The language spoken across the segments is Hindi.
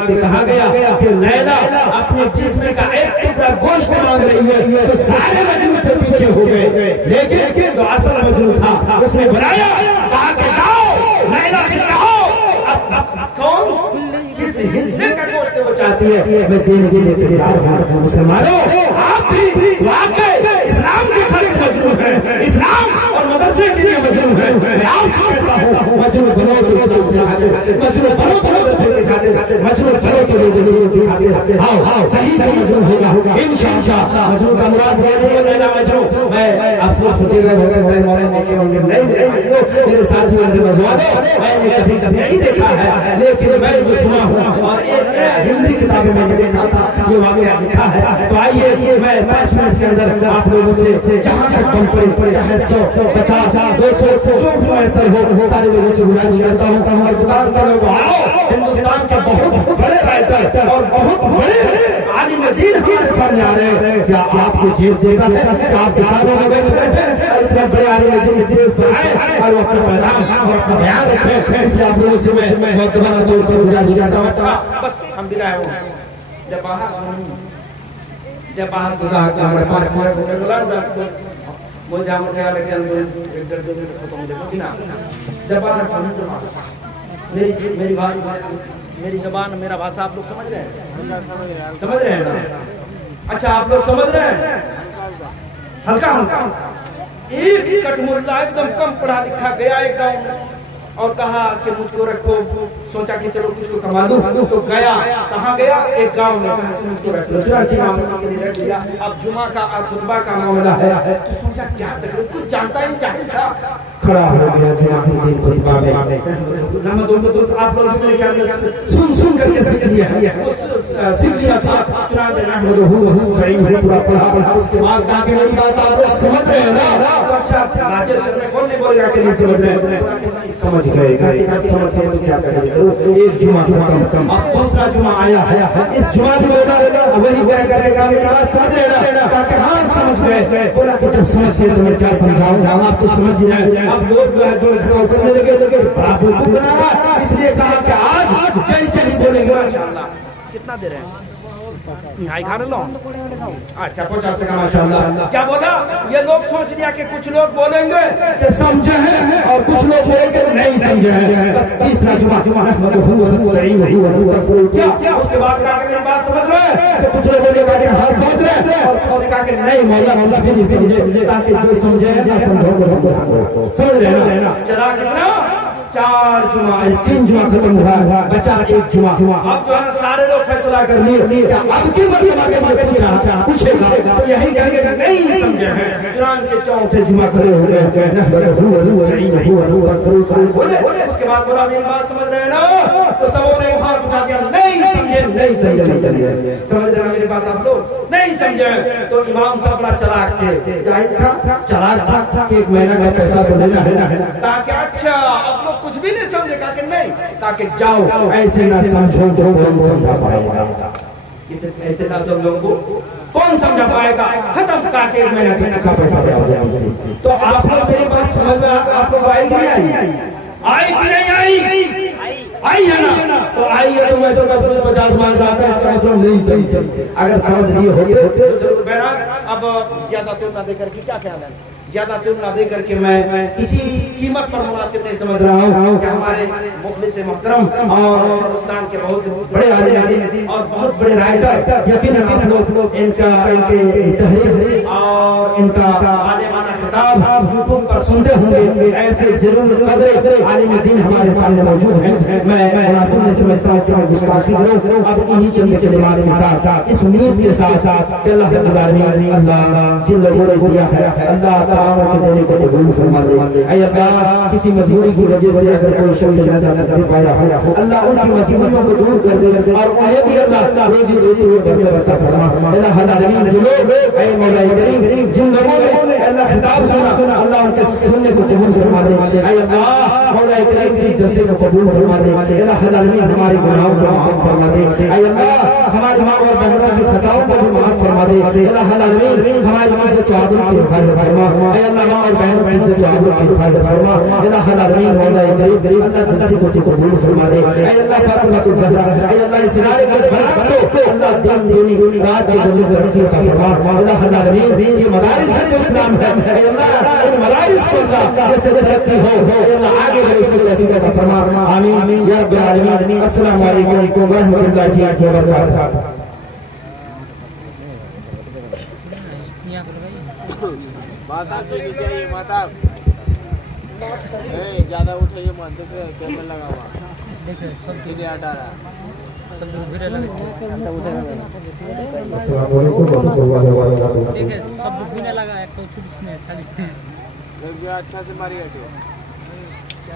से कहा गया कि लैला अपने जिस्म का एक टुकड़ा गोश्त मांग रही है, तो सारे मजनू के पीछे हो गए। लेकिन जो असल मजनू था उसने बनाया, कहा कि जाओ लैला से कहो अब कौन किस हिस्से का गोश्त वो चाहती है, मैं देने के लिए तैयार हूँ। मुसलमानों, आप भी वाकई इस्लाम के खातिर मजनू है, इस्लाम और मदरसे के लिए मजनू है। मैं आपसे कहता हूँ मजनू बनो तो इस्लाम के खातिर, मजनू बनो तो मदरसे के खातिर, मजनू बनो तो दुनिया के खातिर। आओ सही से मजनू होगा इंशाअल्लाह। मजनू का मुराद है लैला मजनू। मैं आप लोग सोचेगा मौलाना देखे होंगे, नहीं भाइयों मेरे साथियों ने मजवा दो, मैंने कभी नहीं देखा है, लेकिन मैं जो सुना हूँ और एक हिंदी किताब में मैंने देखा था, ये वाकया लिखा है। तो आइए मैं 5 मिनट के अंदर आप लोगों से जहाँ तक कम पड़े, चाहे 100, 50, 200 जो भी मैसर हो, सारे लोगों से गुजारिश करता हूँ कि हमारे दुकान के लोग आओ। हिंदुस्तान के बहुत बड़े राइटर और बहुत बड़े आलिम दीन हमारे सामने आ रहे हैं। क्या आपको जेब देता है, क्या आप बिहारों में और इतने बड़े आलिम दीन स्टेज पर आए और वो अपना पैगाम और अपना बयान रखे। इसलिए आप लोगों से मैं बहुत दोबारा तौर पर गुजारिश करता हूँ। बस हम विदाई हो जब बाहर गुजार हमारे 5 मिनट वो जाम ख्याल है कि 1-1.5 मिनट खत्म हो जाएगा ना। जब बाहर मेरी बात, मेरी जबान, मेरा भाषा आप लोग समझ रहे हैं? समझ रहे हैं ना? अच्छा, आप लोग समझ रहे हैं? हल्का हल्का एक कटमुल्ला एकदम कम पढ़ा लिखा गया एक गाँव में और कहा कि मुझको रखो। सोचा कि चलो कुछ तो कमा लूं, तो गया। कहाँ गया? एक गांव में। कहा कि मुझको रख लो, चुराची मामले के लिए रख लिया। अब जुमा का और खुतबा का मामला है, तो सोचा क्या तकलीफ, कुछ जानता ही नहीं, जाहिल था। खड़ा हो गया जुमा के दिन खुतबा में। आप लोग मेरे ख्याल में सुन करके सीख लिया था। पूरा पढ़ा, उसके बाद जाके मेरी बात आप लोग समझ रहे हैं ना? अच्छा, राजेश सर ने कौन नहीं बोलेगा कि नहीं समझ रहे हैं? समझ गए, समझ गए तो क्या करेंगे? एक जुमा खत्म, अब दूसरा जुमा आया है। इस जुमा भी बोला वही क्या करेगा? मेरी बात समझ रहे ना? ताकि हाँ समझ गए। बोला कि जब समझ गए तो मैं क्या समझाऊं, आप तो समझ ही रहे। अब लोग जो है जो करने लगे बना रहा, इसलिए कहा कि आज जैसे ही बोलेंगे माशाअल्लाह। कितना दे रहे हैं? आई खा लो। अच्छा 50 टका माशाअल्लाह। क्या बोला? ये लोग सोच लिया कि कुछ लोग बोलेंगे कि समझे हैं और कुछ लोग बोलेंगे नहीं समझे हैं। तीसरा जुमा क्या? उसके बाद कहा कि मेरी बात समझ रहे हैं? तो कुछ लोग बोलेगा कि हाँ समझ रहे हैं और कुछ ने कहा कि नहीं मौला हम कुछ भी नहीं समझे, ताकि जो समझे ना समझो को समझ रहे ना? चला कितना? 4 जुमा, 3 जुमा खत्म हुआ, बचा 1 जुमा। अब जो है ना सारे लोग फैसला कर लिए क्या अब की मरतबा के लिए पूछेगा तो यही कहेंगे नहीं समझे हैं। कुरान के 4थे जुमा खड़े हो गए। उसके बाद बोला मेरी बात समझ रहे हैं ना? तो सबों ने हाथ उठा दिया, नहीं समझे, नहीं समझे, नहीं समझे। समझ रहे हैं मेरी बात आप लोग? नहीं समझे। तो इमाम साहब बड़ा चालाक थे, जाहिर था, चालाक था कि 1 महीना का पैसा तो लेना है। ताकि अच्छा अब लोग कुछ भी नहीं समझे, कहा कि नहीं, ताकि जाओ ऐसे ना समझो तो कौन समझा पाएगा, ऐसे ना समझो को कौन समझा पाएगा। खत्म, ताकि 1 महीना का पैसा दे। तो आप लोग मेरी बात समझ में आप लोग आई कि नहीं आई? आई कि नहीं आई? आई है ना? तो आई है तो मैं तो 10 में 50 मांग रहा था, इसका मतलब नहीं समझे। अगर समझ लिए होते तो जरूर। बहरहाल अब ज्यादा तुम ना देकर के क्या ख्याल है? ज्यादा तुम ना दे करके मैं किसी कीमत पर मुनासिब नहीं समझ रहा हूँ कि हमारे मुखलिस मोहतरम और हिंदुस्तान के बहुत बड़े आलिम दीन और बहुत बड़े राइटर, यकीनन आप लोग इनके तहरीर और इनका आलिमाना खिताब यूट्यूब पर सुनते होंगे। ऐसे जरूर कदर आलिम दीन हमारे सामने मौजूद हैं। मैं मुनासिब नहीं समझता हूँ कि मैं गुस्ताखी करूँ। अब इन्हीं चंद कलिमात के साथ, इस उम्मीद के साथ कि अल्लाह अल्लाह जिन लोगों ने दिया है अल्लाह के देने को कबूल फरमा दे। ऐ अल्लाह किसी मजबूरी की वजह से अगर कोई शख्स ज्यादा नहीं पाया हो, अल्लाह उनकी मजबूरियों को दूर कर दे और उन्हें भी अल्लाह रोजी रोटी में बरकत अता फरमा। अल्लाह अल्लाह जो लोग ऐ मौला करीम जिन लोगों ने अल्लाह खिताब सुना, अल्लाह उनके सुनने को कबूल फरमा दे। ऐ अल्लाह मौला करीम की जलसे को कबूल फरमा दे। अल्लाह अल्लाह हमारे गुनाहों को माफ फरमा दे। ऐ अल्लाह हमारी माँ और बहनों की खताओं को भी माफ फरमा दे। अल्लाह अलमीन हमारी इज्जत व आबरू की हिफाजत फरमा। ऐ अल्लाह मां और बहनों की इज्जत व आबरू की हिफाजत फरमा। अल्लाह अलमीन मौला करीम अल्लाह जलसे को कबूल फरमा दे। ऐ अल्लाह फातिमा ज़हरा, ऐ अल्लाह इस नारे को बना को अल्लाह दिन दूनी रात की दुनी तरक्की अता फरमा। अल्लाह अलमीन ये मदारिस है जो इस्लाम है, ऐ अल्लाह इन मदारिस को अल्लाह जैसे तरक्की हो, ऐ अल्लाह आगे बढ़े इसको तौफीक अता फरमा। आमीन या रब्बल आलमीन। अस्सलामु अलैकुम व रहमतुल्लाहि व बरकातहू। माता सुनी चाहिए माता ज्यादा उठाइए मत, देखिए कैमरा लगा हुआ, देखिए सब सीधे हटा रहा, सब घिरे लगे, अस्सलाम वालेकुम व रहमतुल्लाहि व बरकातहू। देखिए सब घिरे लगा है, तो छुट्टी में खाली लग गया, अच्छा से मारिए।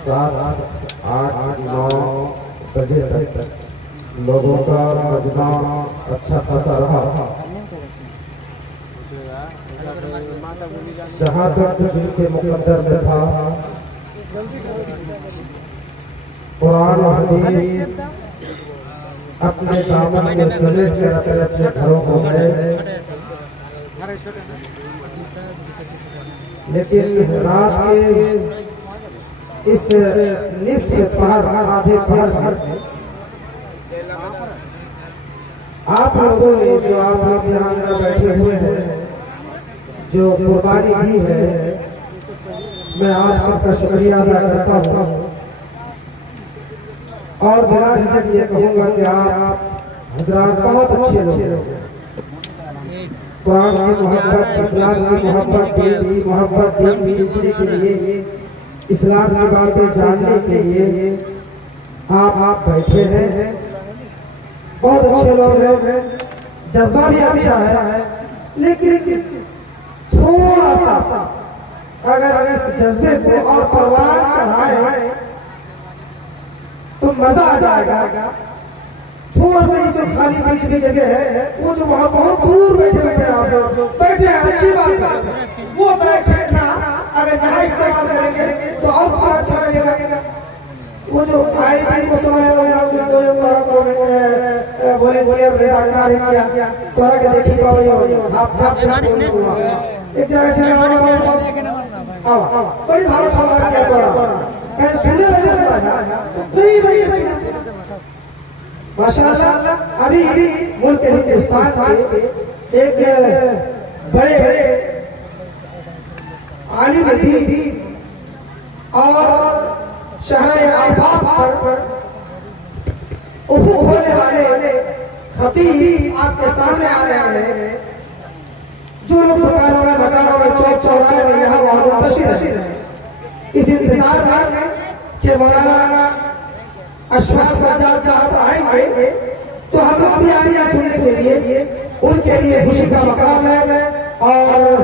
7, 8, 9 बजे तक लोगों का मजना अच्छा खासा रहा। जहाँ तक जिनके मुकद्दर में था, कुरान और हदीस अपने दामन में समेट कर अपने अपने घरों को गए, लेकिन रात के इस निस्फ पहर आधे पहर में आप लोगों ने, जो आप लोग यहाँ अंदर बैठे हुए हैं, जो कुर्बानी दी है, मैं आप सबका शुक्रिया अदा करता हूँ। और बिना झिझक ये कहूँगा कि आप हजरात बहुत अच्छे लोग हैं। कुरान की मोहब्बत, इस्लाम की मोहब्बत, दीन की मोहब्बत, दीन सीखने के लिए, इस्लाम की बातें जानने के लिए आप बैठे हैं। बहुत अच्छे लोग हैं, जज्बा भी अच्छा है, लेकिन थोड़ा सा अगर इस जज्बे को और परवान चढ़ाए तो मजा आ जाएगा। थोड़ा सा ये जो खाली बीच में जगह है, वो जो वहां बहुत दूर बैठे हुए हैं, आप लोग बैठे हैं, अच्छी बात है, वो बैठे ना अगर यहाँ इस्तेमाल करेंगे तो और बहुत अच्छा लगेगा। वो जो आई को सुनाया तोरा के देखी बड़ी भारत सभा किया तोरा सुनने लगे सही भाई माशाअल्लाह। अभी मुल्क हिंदुस्तान के एक बड़े आलिम दीन और शहर आफाक पर उफुक होने वाले खतीब आपके सामने आ रहे हैं। जो लोग दुकानों में, मकानों में, चौक चौराहे में यहाँ वहाँ मुंतशिर हैं, इस इंतजार में कि मौलाना अशफाक सज्जाद साहब आएंगे, तो हम लोग भी आएंगे सुनने के लिए। उनके लिए खुशी का मकाम है और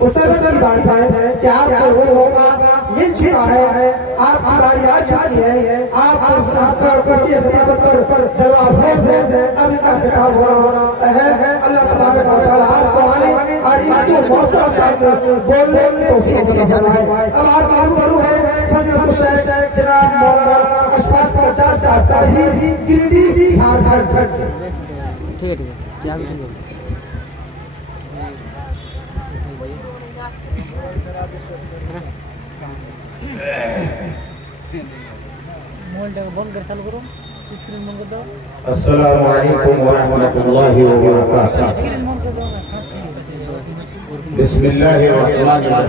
उसरत की बात है कि आपको वो मौका मिल चुका है, आपकी बारी आ चुकी है, आपका कुर्सी खिताबत पर जवाब है, अब इनका खिताब होना है। अल्लाह तबारक व तआला आपको आने और इनको मौसर अंदाज में बोलने की तौफीक अता फरमाए। अब आपके रूबरू है फजलतुल शेख जनाब मौलाना अशफाक सज्जाद साहब गिरिडीह झारखंड। ठीक है क्या अस्सलामु अलैकुम व रहमतुल्लाहि व बरकातहू। बिस्मिल्लाहिर रहमानिर रहीम।